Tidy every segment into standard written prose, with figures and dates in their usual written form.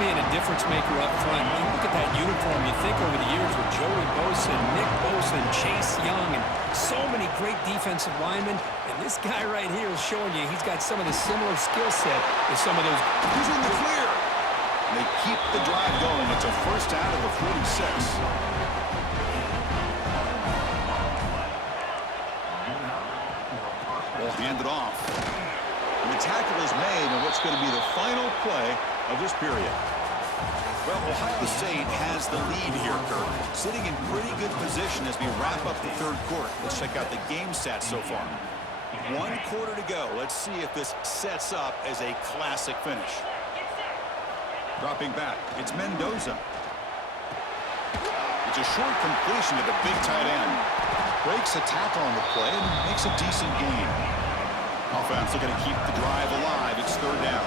being a difference maker up front. You look at that uniform, you think over the years with Joey Bosa, Nick Bosa, and Chase Young, and so many great defensive linemen. And this guy right here is showing you he's got some of the similar skill set as some of those. He's in the clear. They keep the drive going. It's a first down at the 46. They'll hand it off. And the tackle is made on what's going to be the final play of this period. Well, Ohio State has the lead here, Kirk. Sitting in pretty good position as we wrap up the third quarter. Let's check out the game stats so far. 1 quarter to go. Let's see if this sets up as a classic finish. Dropping back, it's Mendoza. It's a short completion to the big tight end. Breaks a tackle on the play and makes a decent gain. Offense looking to keep the drive alive. It's third down.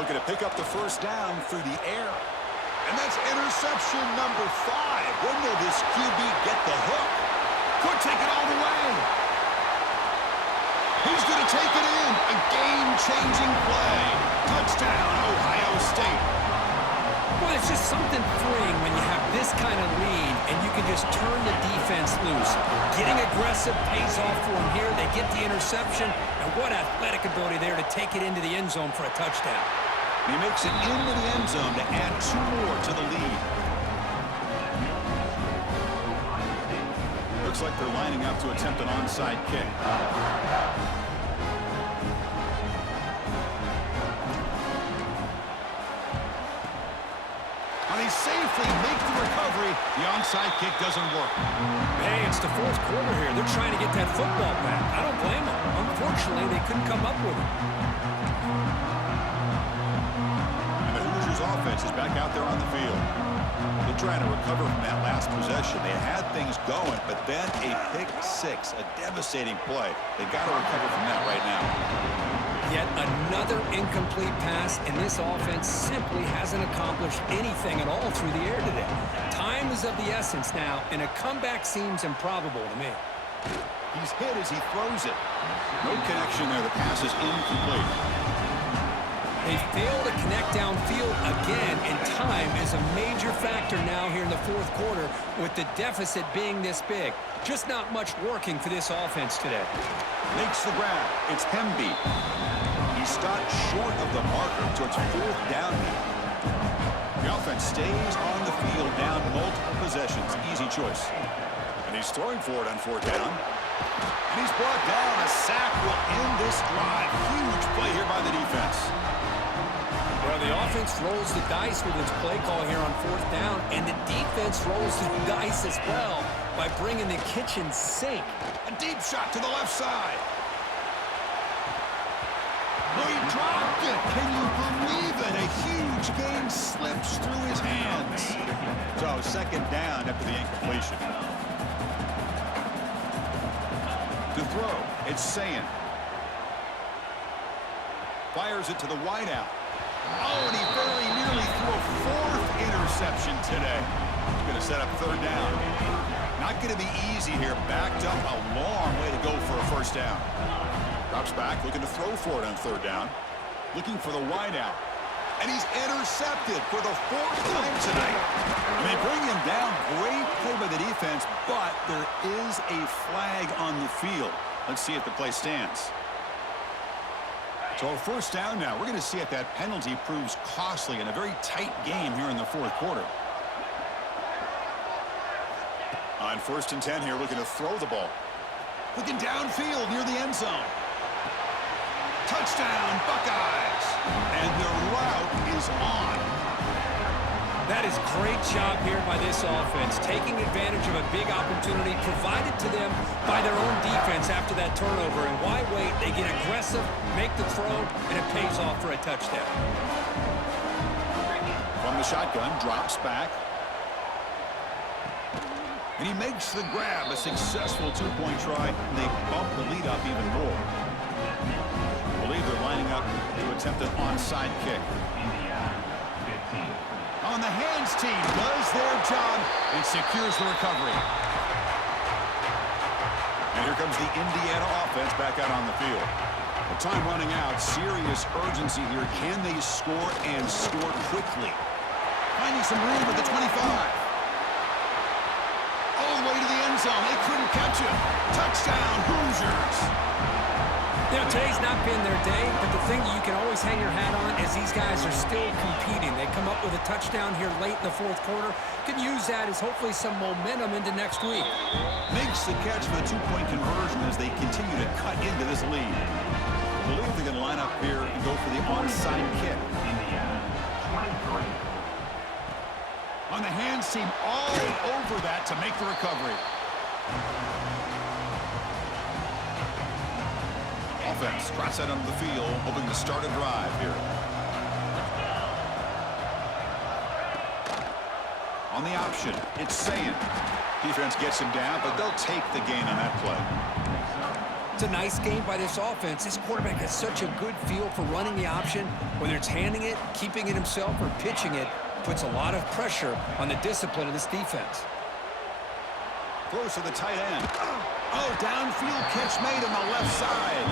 Looking to pick up the first down through the air. And that's interception number 5. When will this QB get the hook? Could take it all the way. He's going to take it in. A game-changing play. Touchdown, Ohio State. Well, it's just something freeing when you have this kind of lead and you can just turn the defense loose. Getting aggressive pays off for them here. They get the interception, and what athletic ability there to take it into the end zone for a touchdown. He makes it into the end zone to add 2 more to the lead. Looks like they're lining up to attempt an onside kick. They safely make the recovery. The onside kick doesn't work. Hey, it's the fourth quarter here. They're trying to get that football back. I don't blame them. Unfortunately, they couldn't come up with it. And the Hoosiers offense is back out there on the field. They're trying to recover from that last possession. They had things going, but then a pick 6, a devastating play. They got to recover from that right now. Yet another incomplete pass, and this offense simply hasn't accomplished anything at all through the air today. Time is of the essence now, and a comeback seems improbable to me. He's hit as he throws it. No connection there. The pass is incomplete. They fail to connect downfield again, and time is a major factor now here in the fourth quarter with the deficit being this big. Just not much working for this offense today. Makes the grab. It's Hemby. He stopped short of the marker towards fourth down. The offense stays on the field down multiple possessions. Easy choice. And he's throwing for it on fourth down. And he's brought down. A sack will end this drive. Huge play here by the defense. Well, the offense rolls the dice with its play call here on fourth down, and the defense rolls the dice as well by bringing the kitchen sink. A deep shot to the left side. He dropped it. Can you believe it? A huge game slips through his hands. So second down after the incompletion. To throw, it's Sayin. Fires it to the wideout. Oh, and he very nearly threw a 4th interception today. He's going to set up third down. Not going to be easy here. Backed up a long way to go for a first down. Drops back, looking to throw for it on third down. Looking for the wideout. And he's intercepted for the 4th time tonight. And they bring him down. Great play by the defense, but there is a flag on the field. Let's see if the play stands. So a first down now. We're going to see if that penalty proves costly in a very tight game here in the fourth quarter. On 1st and 10 here, looking to throw the ball. Looking downfield near the end zone. Touchdown, Buckeyes. And the route is on. That is great job here by this offense, taking advantage of a big opportunity provided to them by their own defense after that turnover. And why wait? They get aggressive, make the throw, and it pays off for a touchdown. From the shotgun, drops back. And he makes the grab, a successful 2-point try. And they bump the lead up even more. I believe they're lining up to attempt an onside kick. On the hands team does their job and secures the recovery. And here comes the Indiana offense back out on the field. With time running out, serious urgency here. Can they score and score quickly? Finding some room at the 25. All the way to the end zone. They couldn't catch him. Touchdown, Hoosiers. You know, today's not been their day, but the thing you can always hang your hat on is these guys are still competing. They come up with a touchdown here late in the fourth quarter. Can use that as hopefully some momentum into next week. Makes the catch for the two-point conversion as they continue to cut into this lead. I believe they're going to line up here and go for the onside kick. On the hands team, all over that to make the recovery. Offense trots out onto the field, hoping to start a drive here. On the option, it's Sayin. Defense gets him down, but they'll take the gain on that play. It's a nice game by this offense. This quarterback has such a good feel for running the option. Whether it's handing it, keeping it himself, or pitching it, puts a lot of pressure on the discipline of this defense. Throws to the tight end. Oh, downfield catch made on the left side.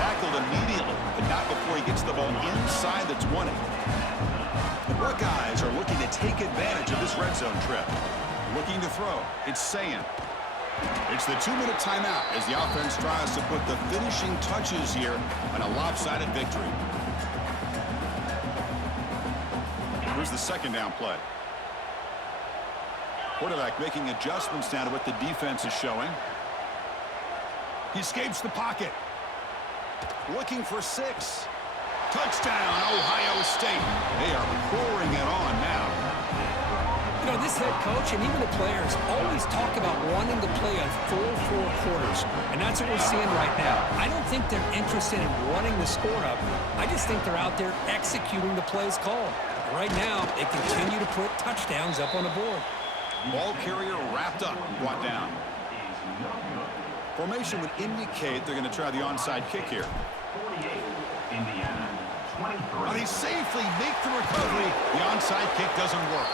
Tackled immediately, but not before he gets the ball inside the 20. The Buckeyes are looking to take advantage of this red zone trip. Looking to throw. It's Sayin. It's the 2-minute timeout as the offense tries to put the finishing touches here on a lopsided victory. Here's the second down play. Quarterback making adjustments now to what the defense is showing. He escapes the pocket. Looking for 6. Touchdown, Ohio State. They are pouring it on now. You know, this head coach and even the players always talk about wanting to play a full 4 quarters, and that's what we're seeing right now. I don't think they're interested in running the score up. I just think they're out there executing the plays called. Right now, they continue to put touchdowns up on the board. Ball carrier wrapped up, brought down. Formation would indicate they're going to try the onside kick here. Now they safely make the recovery. The onside kick doesn't work.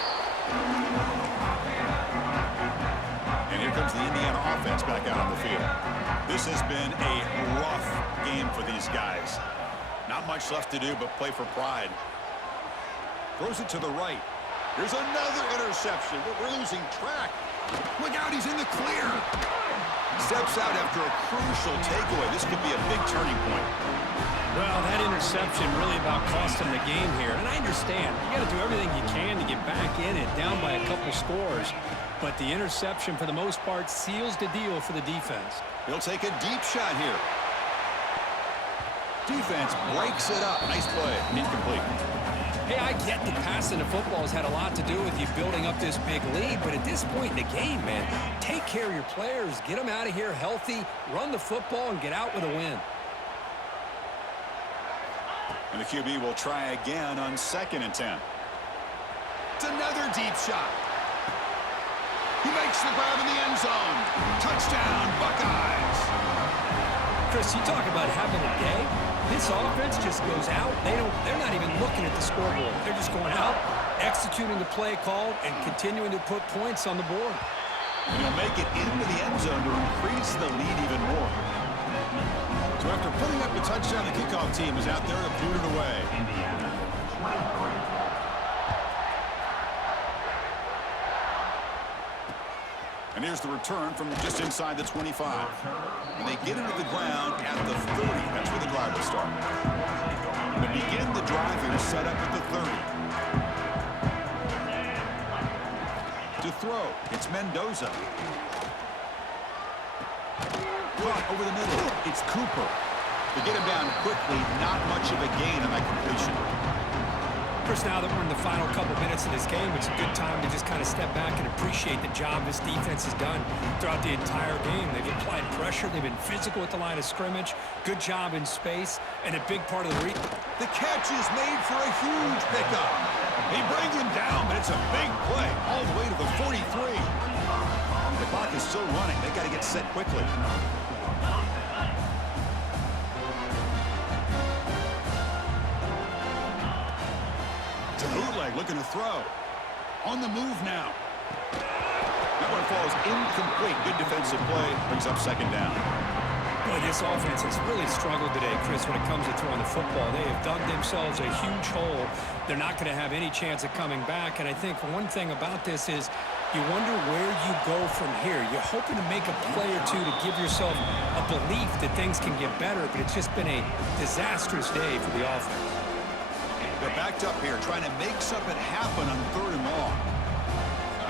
And here comes the Indiana offense back out on the field. This has been a rough game for these guys. Not much left to do but play for pride. Throws it to the right. Here's another interception. We're losing track. Look out, he's in the clear. Steps out after a crucial takeaway. This could be a big turning point. Well, that interception really about cost him the game here. And I understand. You got to do everything you can to get back in it, down by a couple scores. But the interception, for the most part, seals the deal for the defense. He'll take a deep shot here. Defense breaks it up. Nice play. Incomplete. Hey, I get that passing the football has had a lot to do with you building up this big lead, but at this point in the game, man, take care of your players, get them out of here healthy, run the football, and get out with a win. And the QB will try again on 2nd and 10. It's another deep shot. He makes the grab in the end zone. Touchdown, Buckeyes. Chris, you talk about having a day. This offense just goes out. They're not even looking at the scoreboard. They're just going out, executing the play call, and continuing to put points on the board. And he'll make it into the end zone to increase the lead even more. So after putting up the touchdown, the kickoff team is out there to boot it away. And here's the return from just inside the 25. And they get into the ground at the 30. That's where the drive will start. They begin the drive here set up at the 30. To throw, it's Mendoza. Caught over the middle, it's Cooper. To get him down quickly, not much of a gain on that completion. Chris, now that we're in the final couple minutes of this game, it's a good time to just kind of step back and appreciate the job this defense has done throughout the entire game. They've applied pressure. They've been physical at the line of scrimmage. Good job in space. And a big part of the The catch is made for a huge pickup. He brings him down, but it's a big play all the way to the 43. The clock is still running. They've got to get set quickly. Bootleg looking to throw. On the move now. That one falls incomplete. Good defensive play. Brings up second down. Boy, this offense has really struggled today, Chris, when it comes to throwing the football. They have dug themselves a huge hole. They're not going to have any chance of coming back. And I think one thing about this is you wonder where you go from here. You're hoping to make a play or two to give yourself a belief that things can get better, but it's just been a disastrous day for the offense. They're backed up here, trying to make something happen on 3rd and long.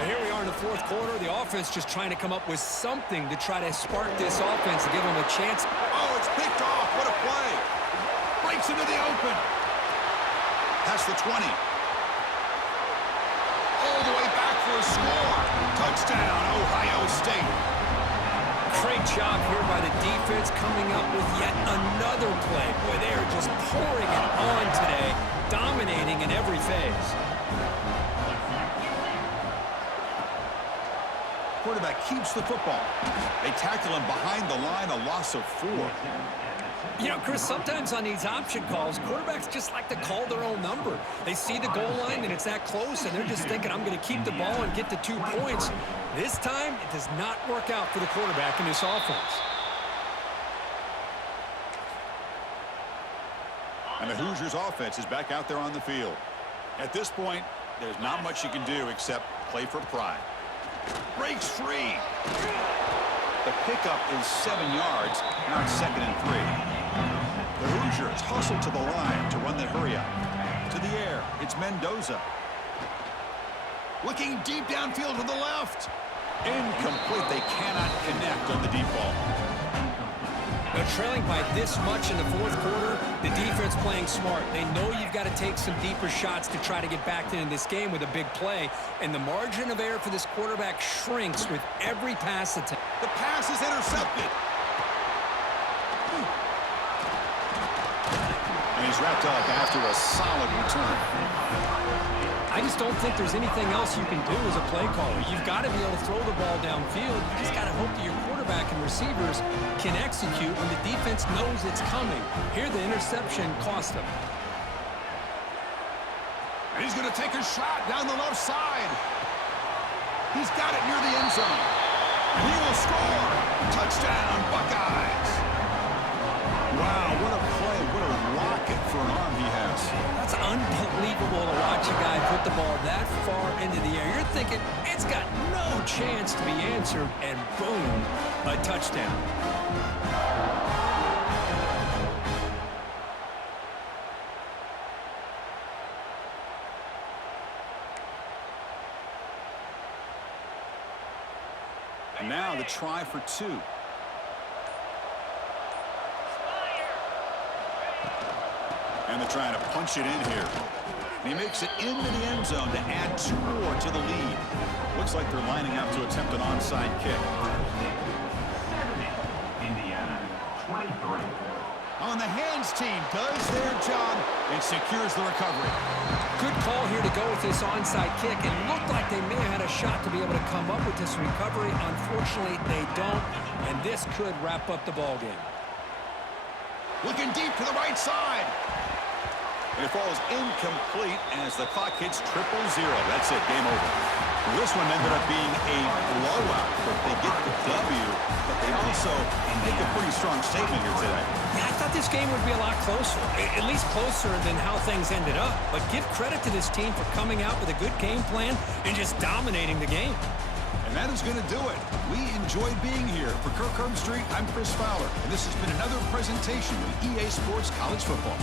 Here we are in the 4th quarter. The offense just trying to come up with something to try to spark this offense to give them a chance. Oh, it's picked off. What a play. Breaks into the open. Past the 20. All the way back for a score. Touchdown, Ohio State. Great job here by the defense coming up with yet another play. Boy, they are just pouring it on today, dominating in every phase. Quarterback keeps the football. They tackle him behind the line, a loss of 4. You know, Chris, sometimes on these option calls, quarterbacks just like to call their own number. They see the goal line and it's that close, and they're just thinking, I'm going to keep the ball and get the 2 points. This time, it does not work out for the quarterback in this offense. And the Hoosiers offense is back out there on the field. At this point, there's not much you can do except play for pride. Breaks free. The pickup is 7 yards. Now it's 2nd and 3. The Hoosiers hustle to the line to run the hurry up. To the air, it's Mendoza. Looking deep downfield to the left. Incomplete. They cannot connect on the deep ball. They're trailing by this much in the 4th quarter. The defense playing smart. They know you've got to take some deeper shots to try to get back into this game with a big play. And the margin of error for this quarterback shrinks with every pass attempt. The pass is intercepted. And he's wrapped up after a solid return. I just don't think there's anything else you can do as a play caller. You've got to be able to throw the ball downfield. You just got to hope that your quarterback and receivers can execute when the defense knows it's coming. Here, the interception cost him. And he's going to take a shot down the left side. He's got it near the end zone. And he will score. Touchdown, Buckeyes. Wow, what a play. What a rocket for an arm he has. That's unbelievable to watch a guy put the ball that far into the air. You're thinking, it's got no chance to be answered, and boom, a touchdown. And now the try for 2. And they're trying to punch it in here. And he makes it into the end zone to add 2 more to the lead. Looks like they're lining up to attempt an onside kick. Indiana, 23. On the hands team does their job and secures the recovery. Good call here to go with this onside kick. It looked like they may have had a shot to be able to come up with this recovery. Unfortunately, they don't, and this could wrap up the ball game. Looking deep to the right side. And it falls incomplete as the clock hits 0-0. That's it, game over. This one ended up being a blowout, but they get the W, but they also make a pretty strong statement here today. Yeah, I thought this game would be a lot closer, at least closer than how things ended up. But give credit to this team for coming out with a good game plan and just dominating the game. And that is going to do it. We enjoyed being here. For Kirk Herbstreit, I'm Chris Fowler, and this has been another presentation of EA Sports College Football.